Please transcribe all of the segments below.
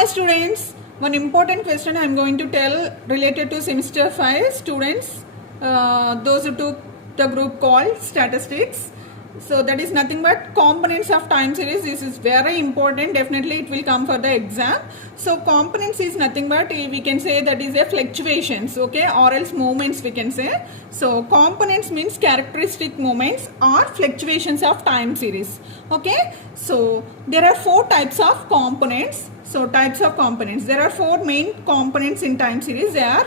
Hi students, one important question I am going to tell related to semester 5 students, those who took the group called statistics. So that is nothing but components of time series. This is very important, definitely it will come for the exam. So components is nothing but we can say that is a fluctuations, okay, or else movements we can say. So components means characteristic moments or fluctuations of time series, okay. So there are four types of components. So types of components, there are four main components in time series. They are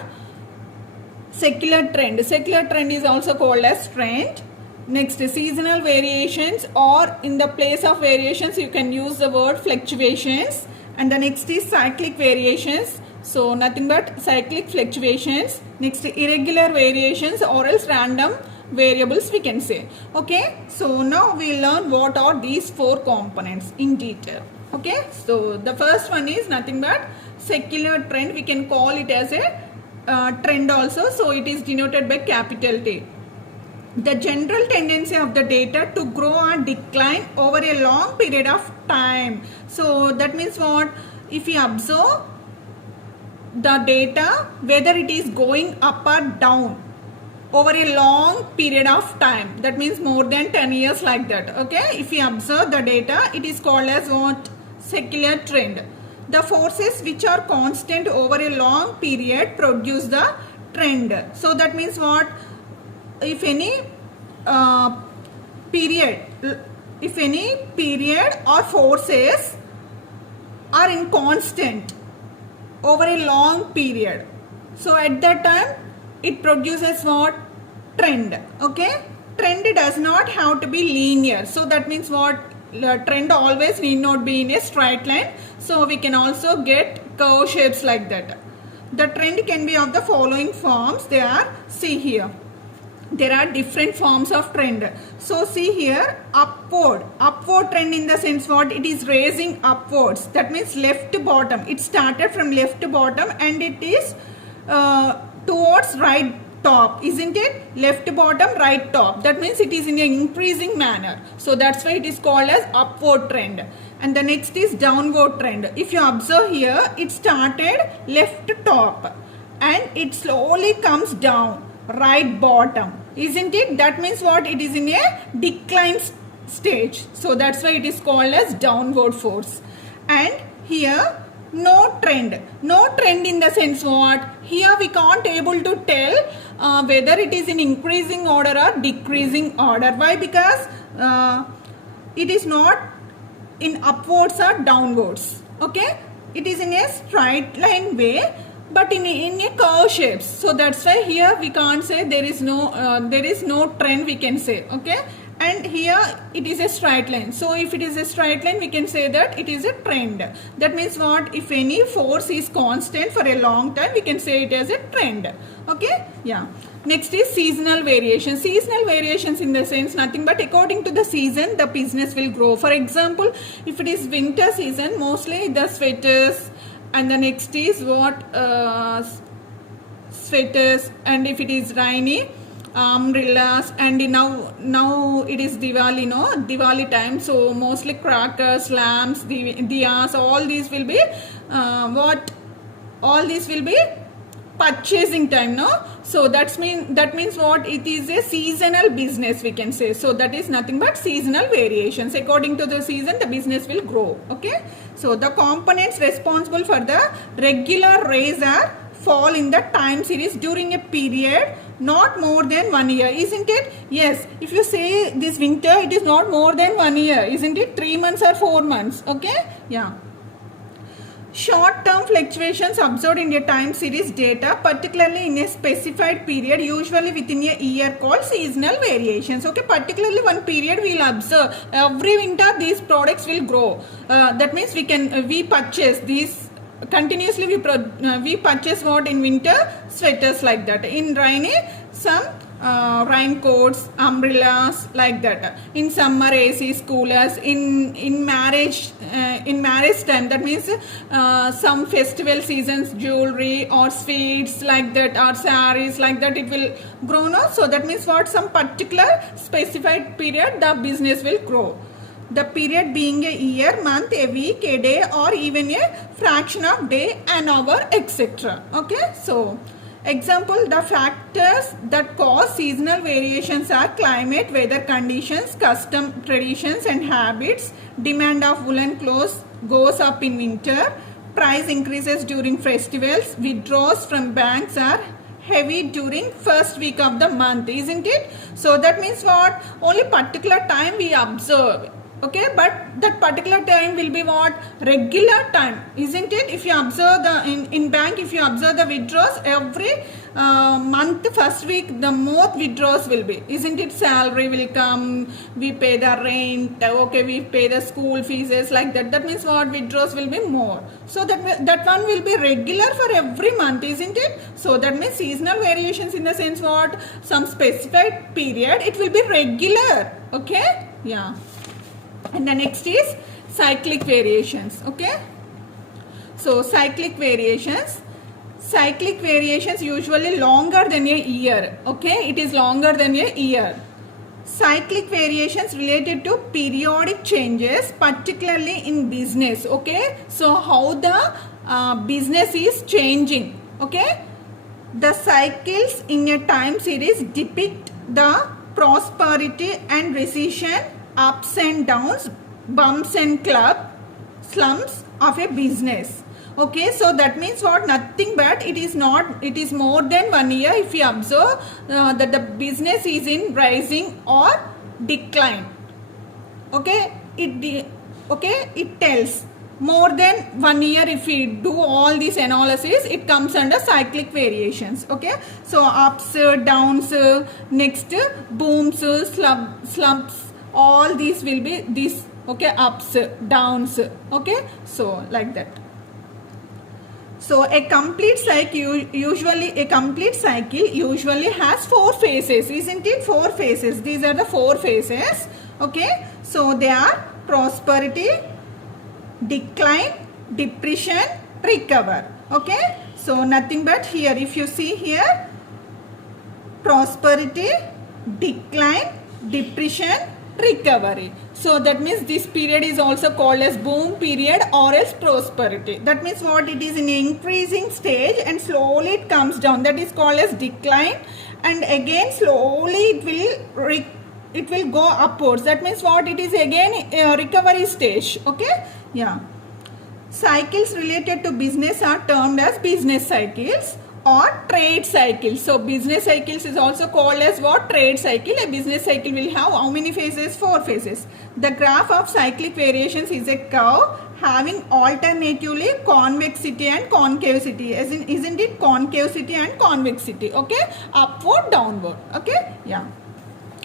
secular trend. Secular trend is also called as trend. Next, seasonal variations, or in the place of variations you can use the word fluctuations. And the next is cyclic variations. So nothing but cyclic fluctuations. Next, irregular variations or else random variables we can say. Okay, so now we learn what are these four components in detail. Okay, so the first one is nothing but secular trend. We can call it as a trend also. So it is denoted by capital T. The general tendency of the data to grow or decline over a long period of time. So that means what? If we observe the data, whether it is going up or down over a long period of time, that means more than 10 years like that, okay. If we observe the data, it is called as what? Secular trend. The forces which are constant over a long period produce the trend. So that means what? If any period or forces are in constant over a long period, so at that time it produces what? Trend, okay. Trend does not have to be linear. So that means what? Trend always need not be in a straight line. So we can also get curve shapes like that. The trend can be of the following forms. They are, see here, there are different forms of trend. So see here, upward trend in the sense what? It is raising upwards. That means left to bottom. It started from left to bottom and it is towards right top, isn't it? Left to bottom, right top. That means it is in an increasing manner. So that's why it is called as upward trend. And the next is downward trend. If you observe here, it started left top and it slowly comes down, right bottom, isn't it? That means what? It is in a decline stage. So that's why it is called as downward force. And here no trend. No trend in the sense what? Here we can't able to tell whether it is in increasing order or decreasing order. Why? Because it is not in upwards or downwards, okay. It is in a straight line way, but in a curve shapes. So that's why here we can't say there is no trend we can say, okay. And here it is a straight line. So if it is a straight line, we can say that it is a trend. That means what? If any force is constant for a long time, we can say it as a trend, okay. Yeah. Next is seasonal variation. Seasonal variations in the sense nothing but according to the season the business will grow. For example, if it is winter season, mostly the sweaters, and the next is what? Sweaters. And if it is rainy, umbrellas. And now it is Diwali, no? Diwali time, so mostly crackers, lamps, diyas, all these will be what? All these will be purchasing time, no? So that means what? It is a seasonal business we can say. So that is nothing but seasonal variations. According to the season the business will grow, okay. So the components responsible for the regular rise or fall in the time series during a period not more than 1 year, isn't it? Yes, if you say this winter, it is not more than 1 year, isn't it? 3 months or 4 months, okay. Yeah. Short-term fluctuations observed in a time series data, particularly in a specified period, usually within a year, called seasonal variations. Okay, particularly one period we will observe. Every winter these products will grow. That means we purchase these continuously. We purchase what in winter? Sweaters like that. In rainy, some raincoats, umbrellas like that. In summer, ACs, coolers. In marriage time, that means some festival seasons, jewelry or sweets like that, or sarees like that, it will grow, no? So that means what? Some particular specified period the business will grow. the period being a year, month, a week, a day, or even a fraction of day, an hour, etc. Okay, so example, the factors that cause seasonal variations are climate, weather conditions, custom, traditions and habits. Demand of woolen clothes goes up in winter. Price increases during festivals. Withdrawals from banks are heavy during first week of the month, isn't it? So that means what? Only particular time we observe. Okay, but that particular time will be what? Regular time, isn't it? If you observe the in bank, if you observe the withdrawals every month, first week, the more withdrawals will be, isn't it? Salary will come, we pay the rent, okay, we pay the school fees, like that. That means what? Withdrawals will be more. So that one will be regular for every month, isn't it? So that means seasonal variations in the sense what? Some specified period, it will be regular. Okay, yeah. And the next is cyclic variations. Okay, so cyclic variations usually longer than a year. Okay, it is longer than a year. Cyclic variations related to periodic changes, particularly in business. Okay, so how the business is changing. Okay, the cycles in a time series depict the prosperity and recession, ups and downs, bumps and slumps of a business. Okay, so that means what? Nothing but it is more than 1 year if you observe that the business is in rising or decline. Okay, it tells more than 1 year. If we do all this analysis, it comes under cyclic variations. Okay, so ups, downs, next booms, slumps, all these will be this. Okay, ups, downs. Okay, so like that. So a complete cycle usually has 4 phases, isn't it? 4 phases. These are the 4 phases. Okay, so they are prosperity, decline, depression, recover. Okay, so nothing but here, if you see here, prosperity, decline, depression, recovery. So that means this period is also called as boom period or as prosperity. That means what? It is in increasing stage and slowly it comes down. That is called as decline, and again slowly it will go upwards. That means what? It is again a recovery stage. Okay, yeah. Cycles related to business are termed as business cycles or trade cycles. So business cycles is also called as what? Trade cycle. A business cycle will have how many phases? 4 phases. The graph of cyclic variations is a curve having alternatively convexity and concavity. Isn't it? Concavity and convexity. Okay, upward, downward. Okay, yeah.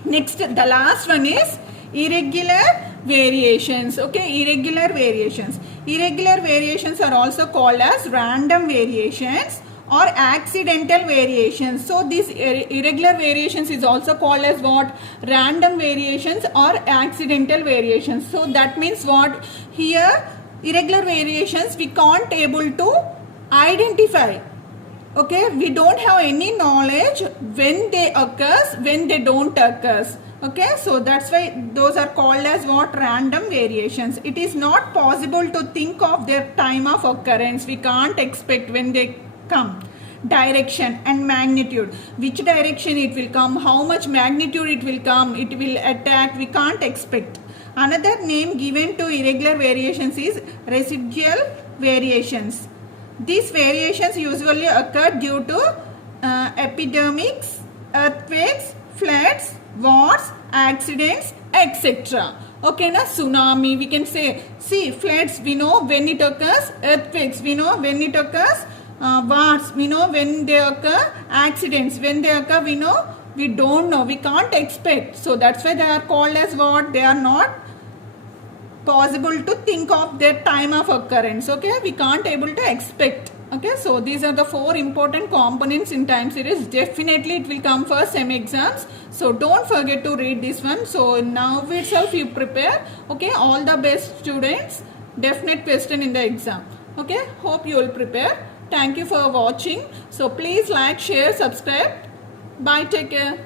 Next, the last one is irregular variations. Okay, irregular variations. Irregular variations are also called as random variations or accidental variations. So these irregular variations is also called as what? Random variations or accidental variations. So that means what? Here irregular variations we can't able to identify. Okay, we don't have any knowledge when they occurs, when they don't occurs. Okay, so that's why those are called as what? Random variations. It is not possible to think of their time of occurrence. We can't expect when they come. Direction and magnitude, which direction it will come, how much magnitude it will come, it will attack, we can't expect. Another name given to irregular variations is residual variations. These variations usually occur due to epidemics, earthquakes, floods, wars, accidents, etc. Okay, na tsunami, we can say, see, floods we know when it occurs, earthquakes we know when it occurs, wars we know when they occur, accidents when they occur we know, we don't know, we can't expect. So that's why they are called as what? They are not possible to think of their time of occurrence. Okay, we can't able to expect. Okay, so these are the 4 important components in time series. Definitely it will come for SEM exams, so don't forget to read this one. So now itself you prepare. Okay, all the best students, definite question in the exam. Okay, hope you will prepare. Thank you for watching. So please like, share, subscribe. Bye, take care.